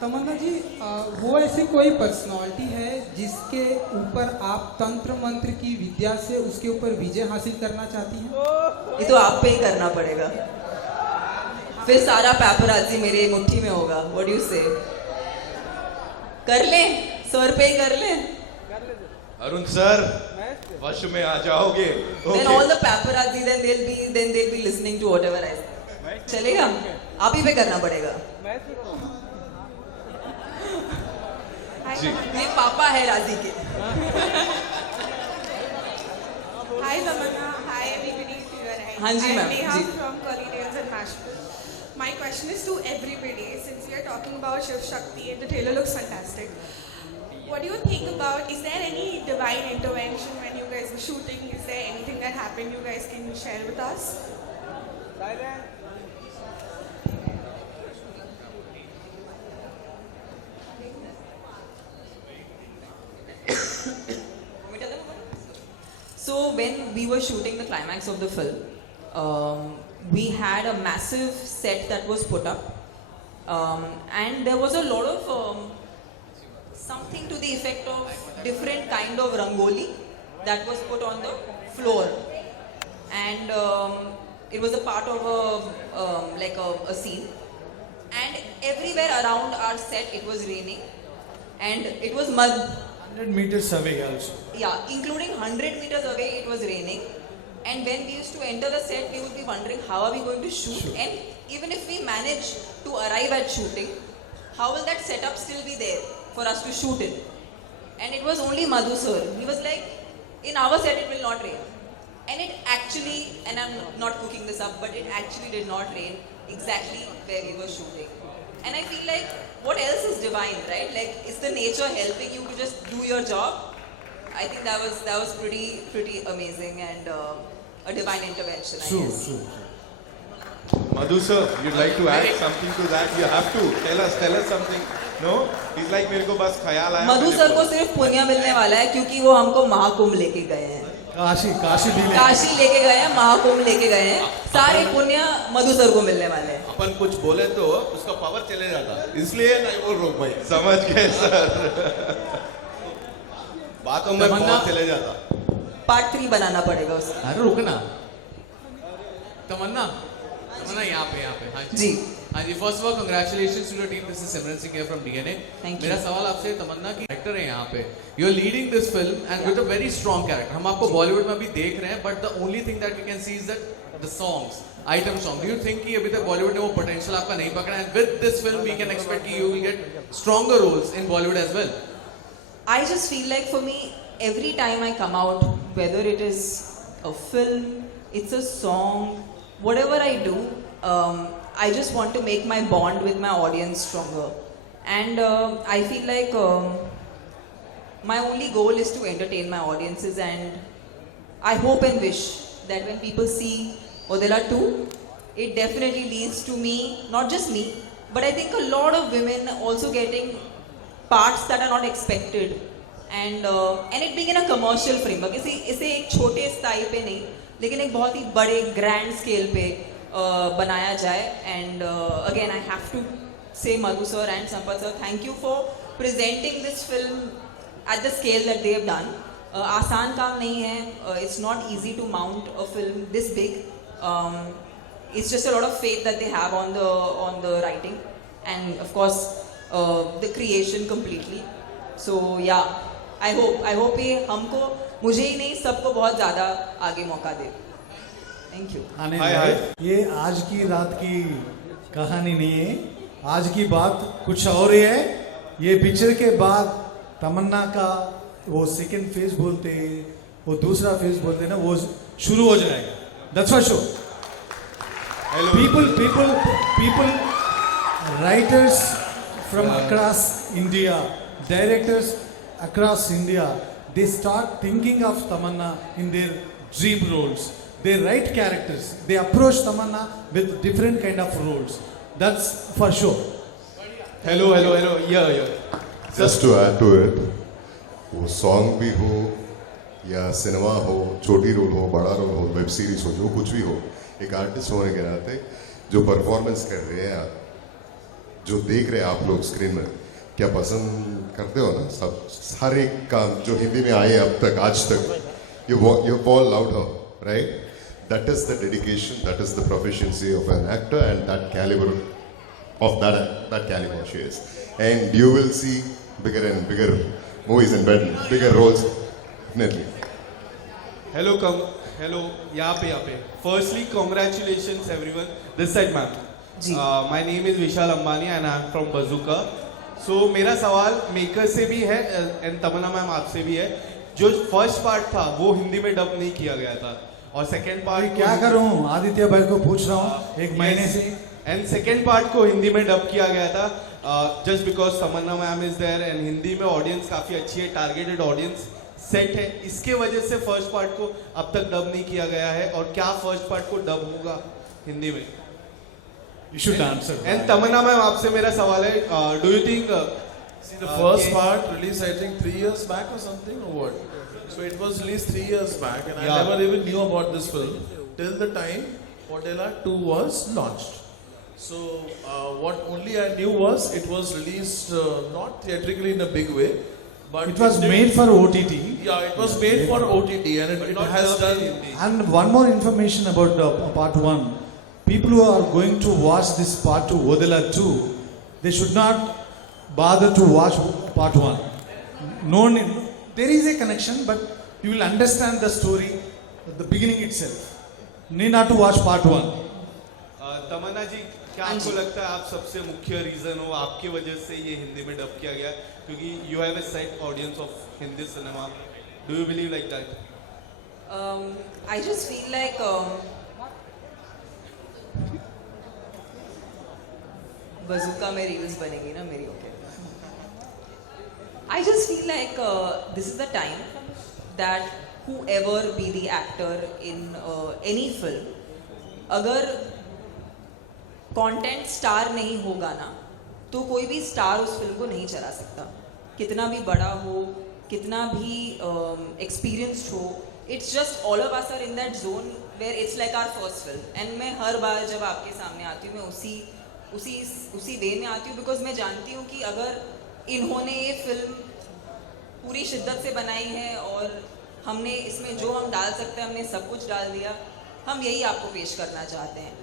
तमन्ना जी, वो ऐसी कोई पर्सनालिटी है जिसके ऊपर आप तंत्र मंत्र की विद्या से उसके ऊपर विजय हासिल करना चाहती हैं? ये तो आप पे ही करना पड़ेगा, फिर सारा पैपराजी मेरे मुट्ठी में होगा। व्हाट डू यू से? कर ले, सर पे ही कर ले। अरुण सर वश में आ जाओगे। Then all the paparazzi then they'll be listening to whatever I say. चलेगा? आप ही पे करना पड़ेगा। ये पापा है राजी के। Hi Tamanna, hi everybody. हाँ जी मैम, I'm जी। from Collegians and Nashville. My question is to everybody. Since we are talking about Shiv Shakti and the trailer looks fantastic, what do you think about? Is there any divine intervention when you guys were shooting? Is there anything that happened you guys can share with us? So when we were shooting the climax of the film, we had a massive set that was put up, and there was a lot of something to the effect of different kind of rangoli that was put on the floor, and it was a part of a scene, and everywhere around our set it was raining, and it was mud. 100 meters away also. Yeah, including 100 meters away it was raining, and when we used to enter the set we would be wondering how are we going to shoot, and even if we manage to arrive at shooting, how will that setup still be there for us to shoot in? And it was only Madhu sir. He was like, in our set it will not rain. and it actually, and I'm not cooking this up, but it actually did not rain exactly where we were shooting. And I feel like, what else is divine, right? Like, is the nature helping you to just do your job? I think that was pretty amazing and a divine intervention, I True, guess. true. Madhu sir, you'd like to add something to that? You have to tell us something. No? He's like मेरे को बस ख्याल आया. मधु sir को सिर्फ पुण्य मिलने वाला है क्योंकि वो हमको महाकुंभ लेके गए हैं. काशी भी ले काशी लेके गए हैं, महाकुंभ लेके गए हैं. सारे पुण्य मधु सर को मिलने वाले हैं. अपन कुछ बोले तो उसका पावर चले जाता, इसलिए नहीं बोल रहा हूँ भाई. समझ गए सर. बातों में बहुत चले जाता. पार्ट 3 बनाना पड़ेगा उसका. अरे रुकना. तमन्ना यहाँ पे हाँ जी. हाँ जी. First of all congratulations to the team. This is Simran Singh here from DNA. Thank मेरा you. सवाल आपसे, तमन्ना की डायरेक्टर है यहाँ पे, you are leading this film and with a very strong character. हम आपको बॉलीवुड में भी देख रहे हैं, but the only thing that we can see is that the songs, item song. Do you think कि अभी तक बॉलीवुड ने वो पोटेंशियल आपका नहीं पकड़ा है? With this film we can expect कि you will get stronger roles in Bollywood as well. I just feel like for me, every time I come out, whether it is a film, it's a song, whatever I do, I just want to make my bond with my audience stronger. And I feel like my only goal is to entertain my audiences, and I hope and wish that when people see Odela 2, it definitely leads to me, not just me, but I think a lot of women also getting parts that are not expected, and it being in a commercial framework. इसे एक छोटे स्थाई पे नहीं, लेकिन एक बहुत ही बड़े ग्रैंड स्केल पे बनाया जाए. And again, I have to say Madhu sir and Sampath sir, thank you for presenting this film at the scale that they have done. आसान काम नहीं है. It's not easy to mount a film this big. It's just a lot of faith that they have on the writing, and of course the creation completely. So yeah, I hope ये हमको, मुझे ही नहीं, सबको बहुत ज़्यादा आगे मौका दे. Thank you. हाय. ये आज की रात की कहानी नहीं है. आज की बात कुछ और ही है. ये पिक्चर के बाद तमन्ना का वो सेकंड फेज बोलते हैं, वो दूसरा फेज बोलते हैं ना, वो शुरू हो जाएगा. That's for sure. People, writers from across India, directors across India, they start thinking of Tamanna in their dream roles. They write characters. They approach Tamanna with different kind of roles. That's for sure. Hello. Yeah. Just to add to it, वो song भी हो या cinema हो, छोटी role हो, बड़ा role हो, web series हो, जो कुछ भी हो, एक आर्टिस्ट होने के नाते जो परफॉर्मेंस कर रहे हैं आप, जो देख रहे हैं आप लोग स्क्रीन में, क्या पसंद करते हो ना सब. हर एक काम जो हिंदी में आए अब तक, आज तक, you fall out of, right? That is the dedication, that is the proficiency of an actor, and that caliber of that caliber she is. And you will see bigger and bigger movies and bigger roles, definitely. Hello, यहाँ पे. Firstly, congratulations everyone. This side, ma'am. Ji. My name is Vishal Ambani and I am from Bazooka. So मेरा सवाल maker से भी है and Tamannaah ma'am आपसे भी है. जो फर्स्ट पार्ट था वो हिंदी में डब नहीं किया गया था, और सेकंड पार्ट क्या करूं, आदित्य भाई को पूछ रहा हूं एक महीने से. एंड सेकेंड पार्ट को हिंदी में डब किया गया था, just because Tamannaah ma'am is there, and Hindi में ऑडियंस काफ़ी अच्छी है, टारगेटेड ऑडियंस सेट है, इसके वजह से फर्स्ट पार्ट को अब तक डब नहीं किया गया है. और क्या फर्स्ट पार्ट को डब होगा हिंदी में? You should answer. And Tamannaah ma'am आपसे मेरा सवाल है, do you think The first part released I think 3 years back or something, or what? So it was released 3 years back, and Yeah. I never even knew about this film till the time Odela 2 was launched. So what only I knew was it was released not theatrically in a big way, but It was did- made for OTT. Yeah, it was made for OTT, and it not has dubbed done. in Hindi. And one more information about part 1. People who are going to watch this part 2, Odela 2, they should not bother to watch part 1. No need. There is a connection, but you will understand the story at the beginning itself. Need not to watch part 1. तमन्ना जी, क्या आपको लगता है आप सबसे मुख्य reason हो, आपकी वजह से ये हिंदी में डब किया गया, क्योंकि you have a set audience of Hindi cinema. Do you believe like that? I just feel like bazooka में reels बनेगी ना मेरी, okay. I just feel like this is the time that whoever be the actor in any film, अगर content star नहीं होगा ना, तो कोई भी स्टार उस फिल्म को नहीं चला सकता, कितना भी बड़ा हो, कितना भी एक्सपीरियंस्ड हो. It's just all of us are in that zone where it's like our first film. And मैं हर बार जब आपके सामने आती हूँ, मैं उसी वे में आती हूँ, बिकॉज मैं जानती हूँ कि अगर इन्होंने ये फिल्म पूरी शिद्दत से बनाई है और हमने इसमें जो हम डाल सकते हैं हमने सब कुछ डाल दिया, हम यही आपको पेश करना चाहते हैं.